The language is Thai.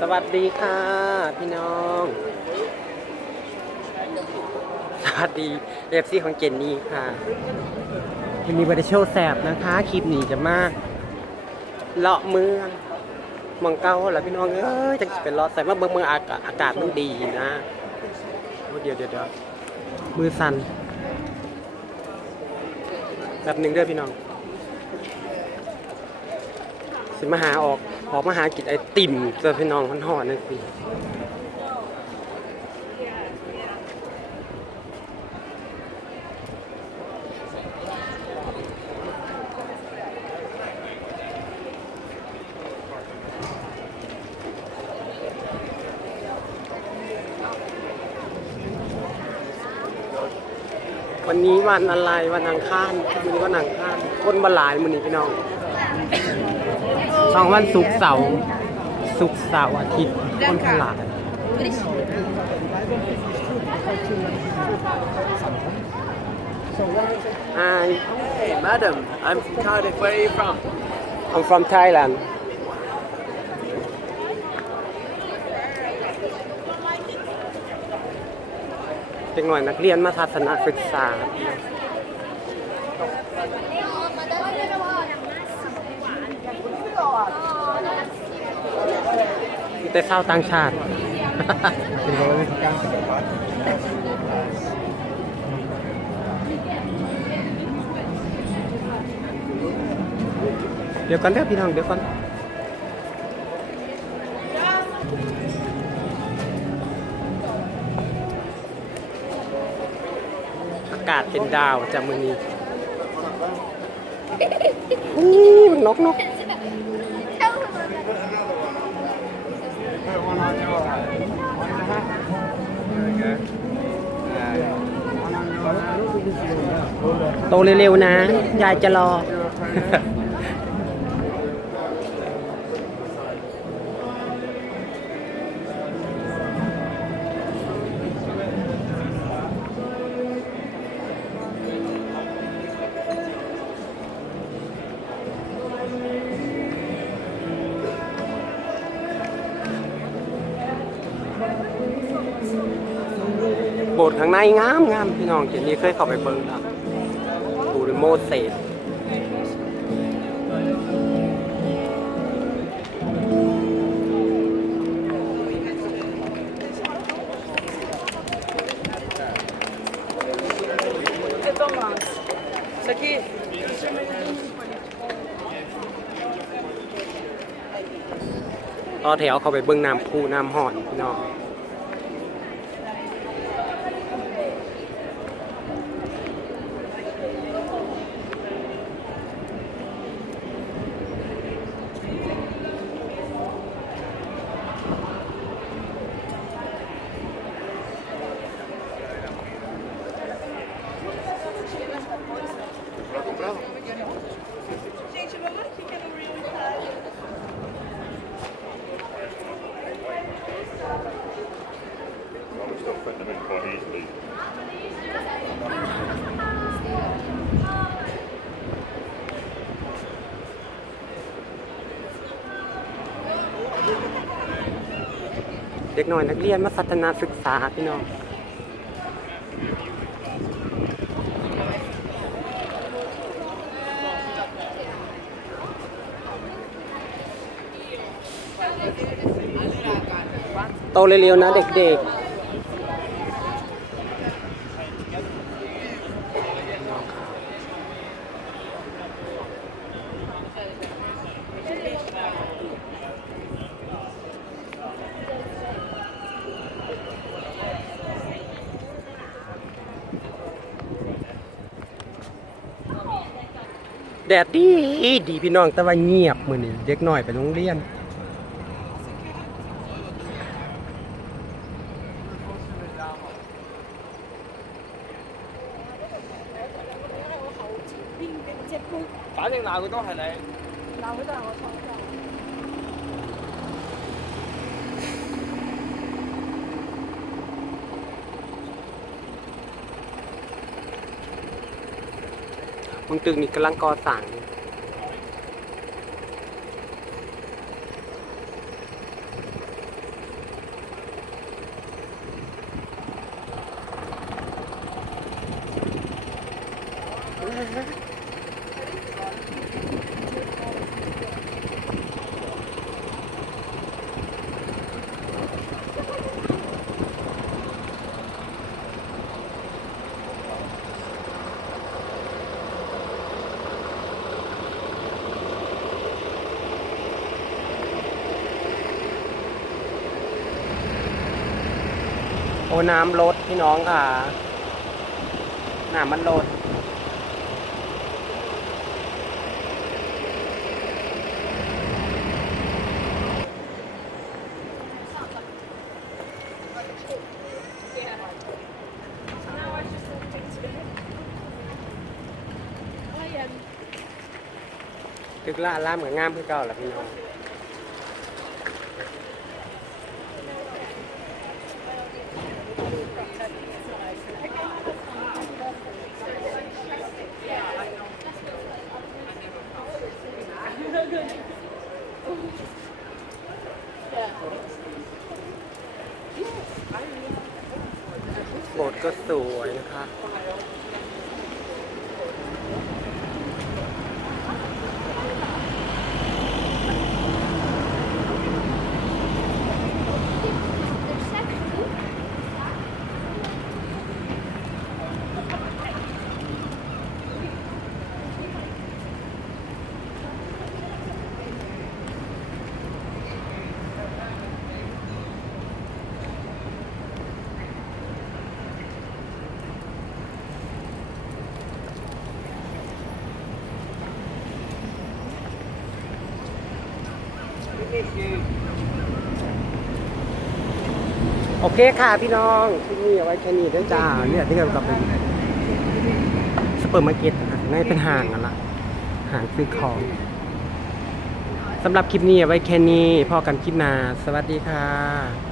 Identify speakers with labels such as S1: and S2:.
S1: สวัสดีค่ะ พี่น้อง สวัสดีเอฟซีของเจนนี่ค่ะวันนี้บัตโชว์แสบนะคะ คลิปนี้จะมาเลาะเมืองเมืองเก่าแล้วพี่น้องเอ้ยจะเป็นเลาะแต่ว่าเมืองเมืองอากาศอากาศมันดีนะเดี๋ยวเดี๋ยวเดี๋ยวมือสั่นแบบหนึ่งเด้อพี่น้องสิมาหาออก ออกมาหากินไอติ่มเจอพี่น้องมันห่อนั่นสิวันนี้วันอะไรวันอังคารวันนี้วันอังคารคนบหลายมือนี้พี่น้อง สองวันศุกร์เสาร์ศุกร์เสาร์อาทิตย์คนขลาด Hi
S2: Hey, madam, I'm from Cardiff. Where are you from?
S1: I'm from Thailand เด็กหน่อยนักเรียนมาทัศนศึกษา แต่ชาวต่างชาติ เดี๋ยวกันเด้อพี่น้องเดี๋ยวกันอากาศเป็นดาวจากมือนี้นี่มันนกนก โตเร็วๆนะ ยายจะรอ โบสถ์ข้างในงามงามพี่น้องเจนนี่เคยเข้าไปเบิ่งแล้ว โมเสสต่อแถวเข้าไปเบิ่งน้ำพูน้ำห่อนพี่น้อง ด็กน้อยนักเรียนมาพัฒนาศึกษาพี่น้องโตเร็วๆนะเด็กๆ แดดดีดีพี่น้องแต่ว่าเงียบมือนี่เด็กหน่อยไปโรงเรียน
S2: 反正闹佢都系你。
S1: มึงตึกนี่กำลังก่อสร้างอ โอ้น้ำลดพี่น้องค่ะ น้ำมันลดตึกละล่ามกับงามคือเก่าแหละพี่น้อง ก็สวยนะคะ โอเคค่ะพี่น้องที่นี่เอาไว้แค่นี้ด้วยจ้าเนี่ยที่เรากลับไปสเปอร์มาร์เก็ตน่าเป็นห่างกันละห่างซื้อของสำหรับคลิปนี้เอาไว้แค่นี้พอกันคลิปหน้าสวัสดีค่ะ